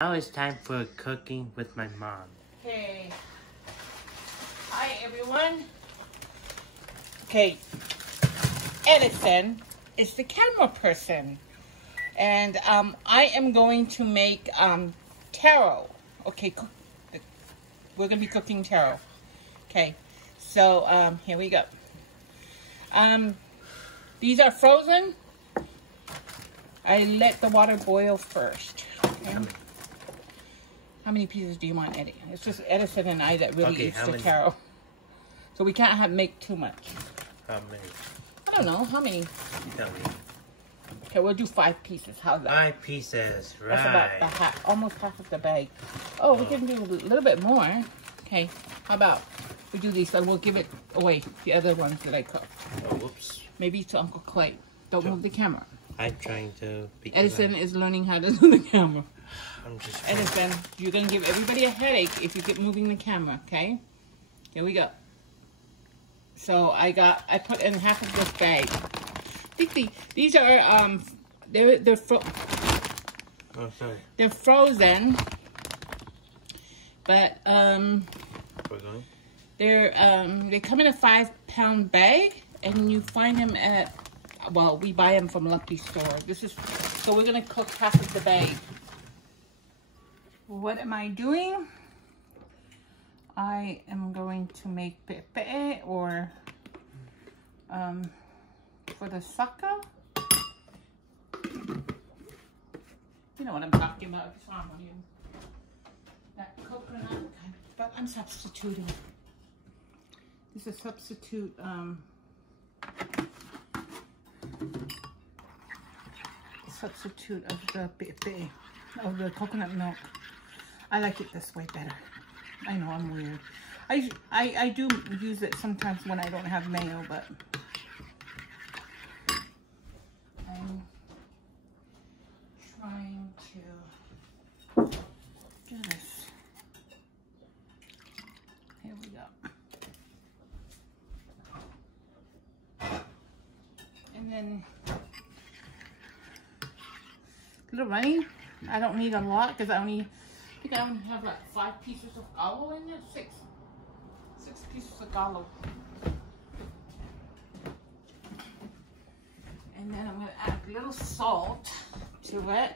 Now it's time for cooking with my mom. Okay. Hi, everyone. Okay. Edison is the camera person. And I am going to make taro. Okay, we're going to be cooking taro. Okay, so here we go. These are frozen. I let the water boil first. Okay. How many pieces do you want, Eddie? It's just Edison and I that really eats the taro. So we can't make too much. How many? I don't know. How many? Tell me. Okay, we'll do 5 pieces. How's that? 5 pieces, right. That's about almost half of the bag. Oh, we can do a little bit more. Okay, how about we do these and we'll give it away, the other ones that I cooked. Oh, whoops. Maybe to Uncle Clay. Don't move the camera. I'm trying to be Edison is learning how to do the camera. I'm just Edison, you're going to give everybody a headache if you keep moving the camera, okay? Here we go. So I put in half of this bag. I think these are, they're frozen, but, they come in a 5-pound bag, and you find them at, well, we buy them from Lucky Store. So we're going to cook half of the bag. What am I doing? I am going to make pepe or for the saka. You know what I'm talking about. If you saw one, that coconut kind of, but I'm substituting. This is a substitute of the pepe, of the coconut milk. I like it this way better. I know I'm weird. I do use it sometimes when I don't have mayo, but I'm trying to do this. Here we go. And then a little runny. I don't need a lot because I think I only have like 5 pieces of gallo in there. 6 pieces of gallo. And then I'm going to add a little salt to it.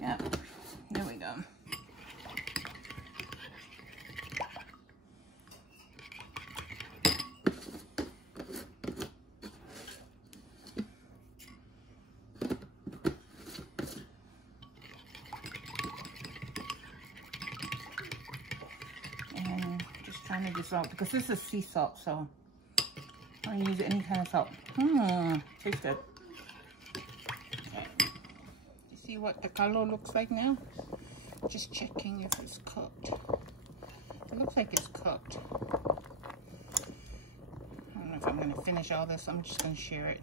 Yeah. There we go. Trying to do salt because this is sea salt, so I don't use any kind of salt. Tastes good. Okay. You see what the caldo looks like now? Just checking if it's cooked. It looks like it's cooked. I don't know if I'm going to finish all this. I'm just going to share it.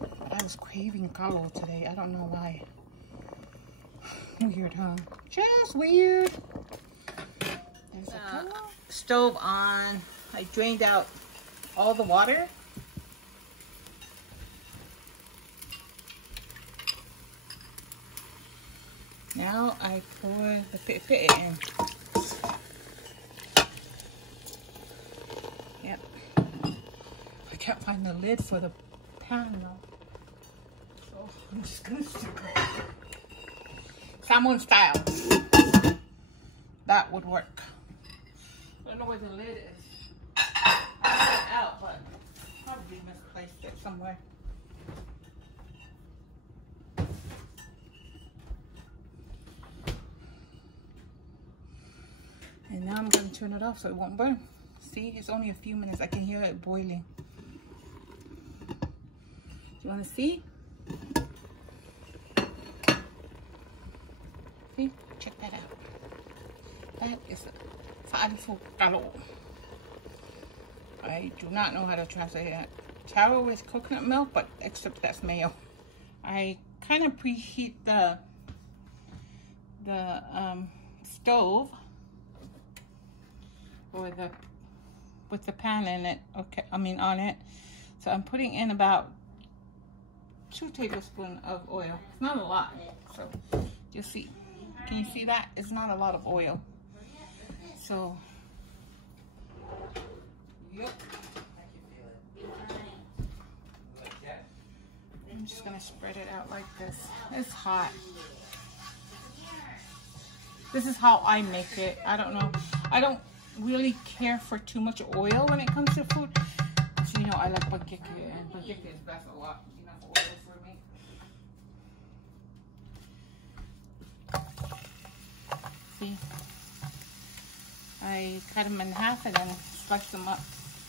But I was craving caldo today. I don't know why. Weird, huh? Just weird. Stove on. I drained out all the water. Now I pour the pepe in. Yep. I can't find the lid for the pan though. So I'm just gonna stick it. Salmon style. That would work. I don't know where the lid is. I got it out, but probably misplaced it somewhere. And now I'm going to turn it off so it won't burn. See, it's only a few minutes. I can hear it boiling. Do you want to see? See? Check that out. That is Taro. I do not know how to translate that. Taro is coconut milk, but except that's mayo. I kind of preheat the stove or the with the pan in it. Okay, I mean on it. So I'm putting in about 2 tablespoons of oil. It's not a lot. So you'll see. Can you see that? It's not a lot of oil. So, yep. I'm just gonna spread it out like this. It's hot. This is how I make it. I don't know. I don't really care for too much oil when it comes to food. So, you know, I like panqueque, and panqueque is best a lot. Enough oil for me. See? I cut them in half and then slice them up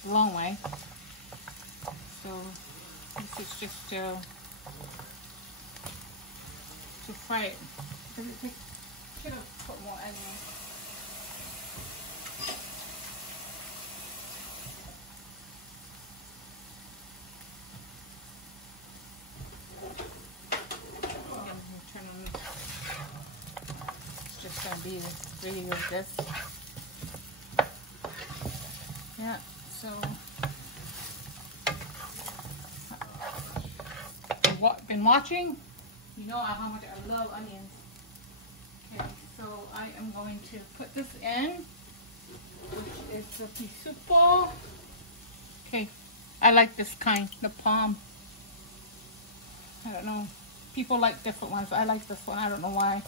the long way. So this is just to fry it. Because it should have put more onions. It's just gonna be really like this. Yeah, so been watching, you know how much I love onions. Okay, so I am going to put this in, which is the pisupo. Okay, I like this kind, the palm. I don't know, people like different ones. I like this one, I don't know why.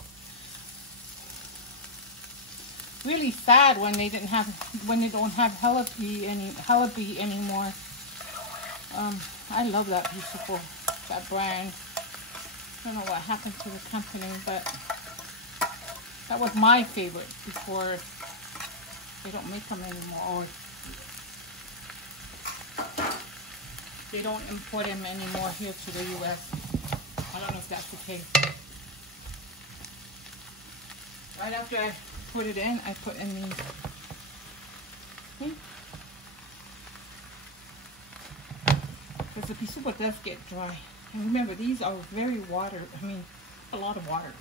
Really sad when they don't have Halabi anymore. I love that pisupo, that brand. I don't know what happened to the company, but that was my favorite before they don't make them anymore. Or they don't import them anymore here to the US. I don't know if that's the case. Right after I put it in, I put in these. Because the pisupo does get dry. And remember, these are very a lot of water.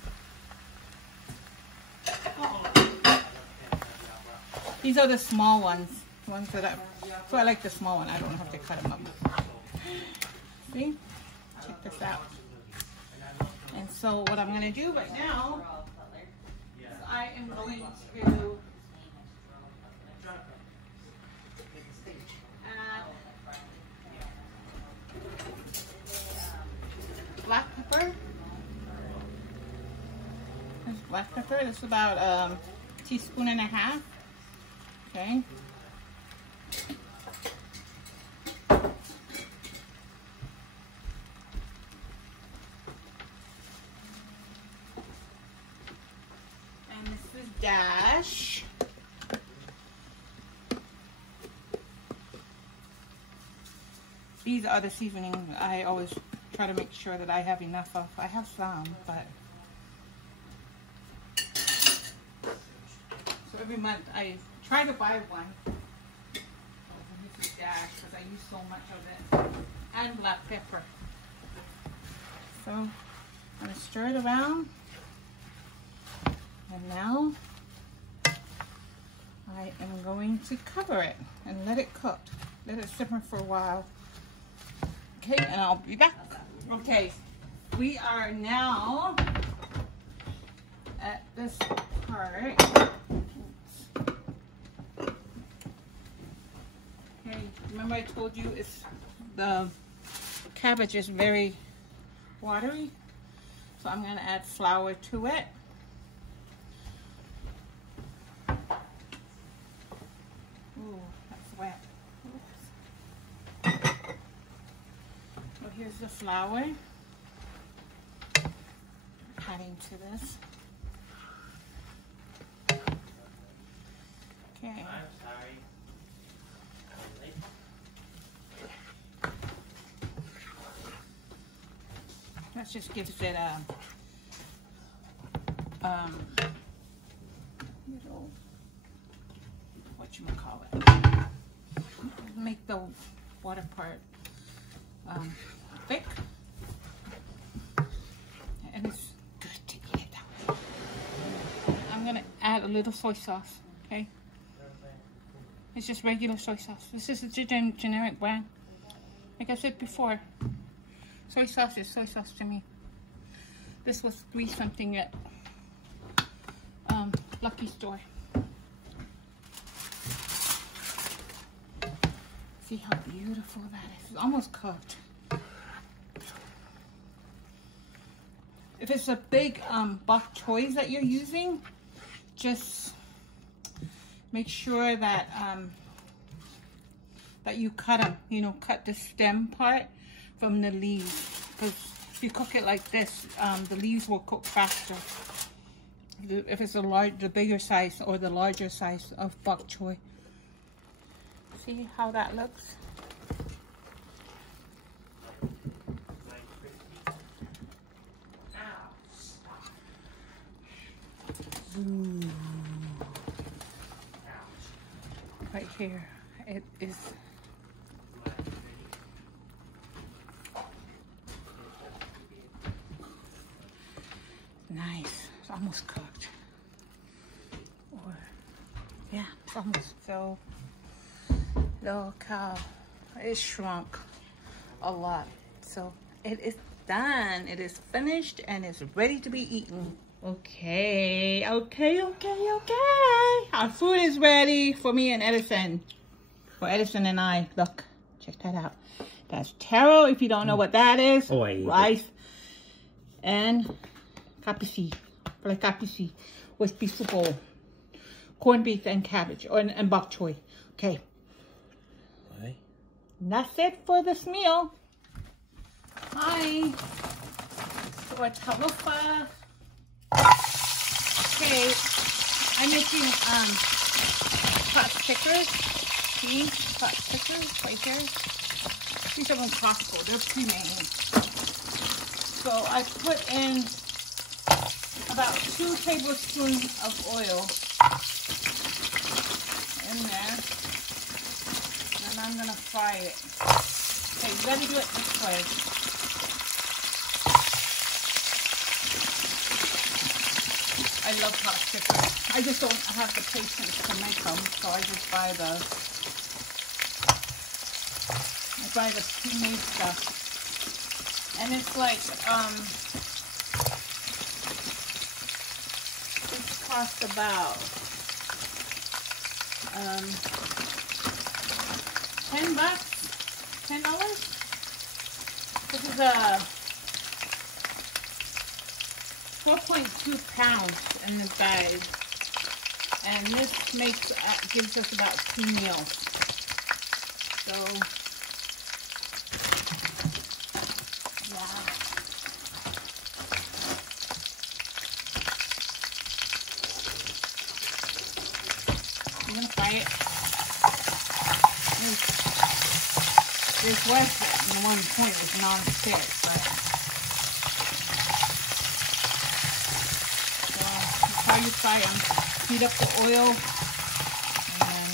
These are the small ones. So I like the small one. I don't have to cut them up. See? Check this out. And so what I'm going to do right now is I am going to add black pepper. This black pepper. This is about a teaspoon and a half. Okay. And this is dash. These are the seasonings I always try to make sure that I have enough of. I have some, but so every month I try to buy one. This is dash because I use so much of it, and black pepper. So I'm gonna stir it around, and now I am going to cover it and let it cook. Let it simmer for a while. Okay, and I'll be back. Okay, we are now at this part. Okay, remember I told you the cabbage is very watery, so I'm going to add flour to it. Ooh, that's wet. Oops. So here's the flour. Adding to this. Okay. That just gives it a little, whatchamacallit, make the water part thick, and it's good to eat it that way. I'm gonna add a little soy sauce, okay? It's just regular soy sauce. This is a generic brand. Like I said before, soy sauce is soy sauce to me. This was $3 something at Lucky Store. See how beautiful that is. It's almost cooked. If it's a big bok choy that you're using, just make sure that that you cut them. You know, cut the stem part from the leaves, because if you cook it like this, the leaves will cook faster. If it's the bigger size or the larger size of bok choy. See how that looks? Ooh. Right here, it is nice. It's almost cooked. Or yeah, it's almost. So look how it shrunk a lot. So it is done. It is finished and it's ready to be eaten. Okay. Our food is ready for me and Edison. For Edison and I. Look, check that out. That's taro, if you don't know what that is. Rice and KAPISI. FALAI KAPISI with beef soup bowl. Corned beef and cabbage. And bok choy. Okay. Bye. And that's it for this meal. Hi. So it's halufa. Okay, I'm making pot stickers. See, pot stickers right here. These are from Costco. They're pre-made. So I put in about 2 tablespoons of oil in there, and I'm gonna fry it. Okay, you gotta do it this way. I love pot stickers. I just don't have the patience to make them, so I just buy the pre-made stuff. And it's like this costs about $10. This is a 4.2 pounds in the bag, and this gives us about 2 meals. So yeah, I'm gonna fry it. This was at one point was non-stick, but how you fry them. Heat up the oil, and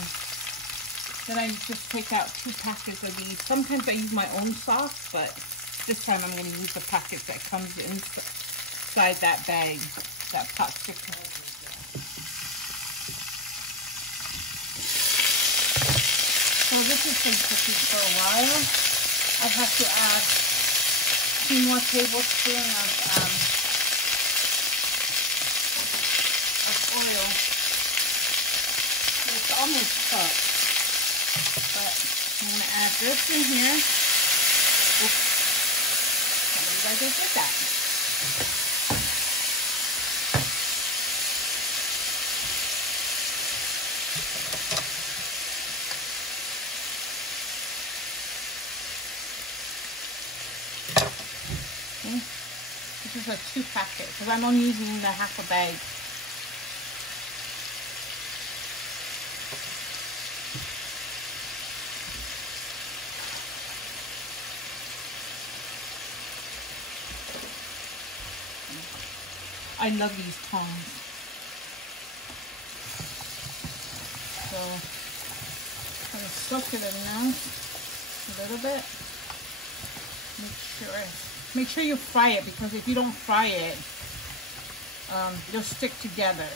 then I just take out 2 packets of these. Sometimes I use my own sauce, but this time I'm going to use the packet that comes inside that bag, that pot sticker. So this has been cooking for a while. I have to add 2 more tablespoons of oil. It's almost cooked, but I'm going to add this in here. Oops. How many guys did that? Okay. This is a 2 packet because I'm only using the half a bag. I love these tongs. So I'm gonna soak it in now a little bit. Make sure you fry it, because if you don't fry it, they'll stick together.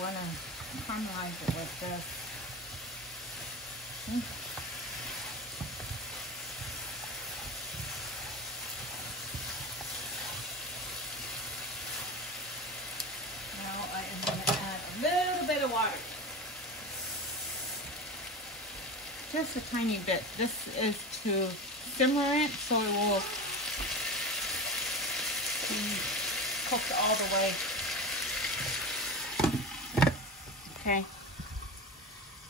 want to caramelize it with this. See? Now I am going to add a little bit of water. Just a tiny bit. This is to simmer it so it will be cooked all the way. Okay.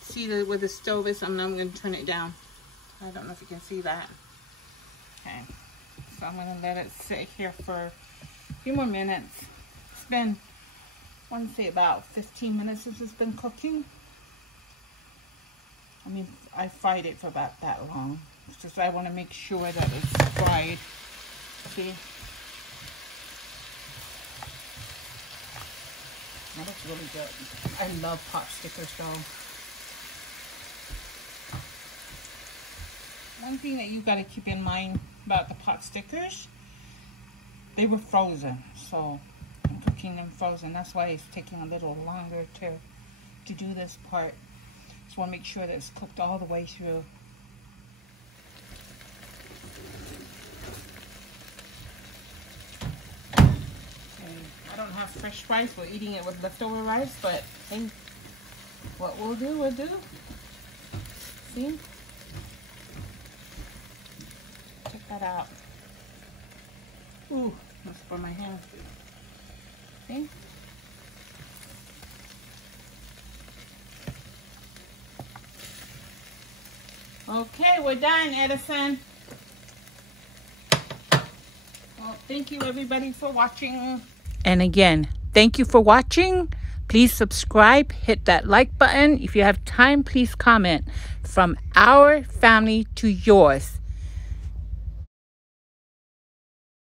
See where the stove is? I'm going to turn it down. I don't know if you can see that. Okay. So I'm going to let it sit here for a few more minutes. It's been, I want to say about 15 minutes since it's been cooking. I mean, I fried it for about that long. It's just I want to make sure that it's fried. See? That looks really good. I love pot stickers though. One thing that you got to keep in mind about the pot stickers, they were frozen. So I'm cooking them frozen. That's why it's taking a little longer to do this part. Just want to make sure that it's cooked all the way through. I don't have fresh rice. We're eating it with leftover rice, but hey, what we'll do, we'll do. See? Check that out. Ooh, that's for my hand. See? Okay, we're done, Edison. Well, thank you everybody for watching. And again, thank you for watching. Please subscribe, hit that like button. If you have time, please comment. From our family to yours.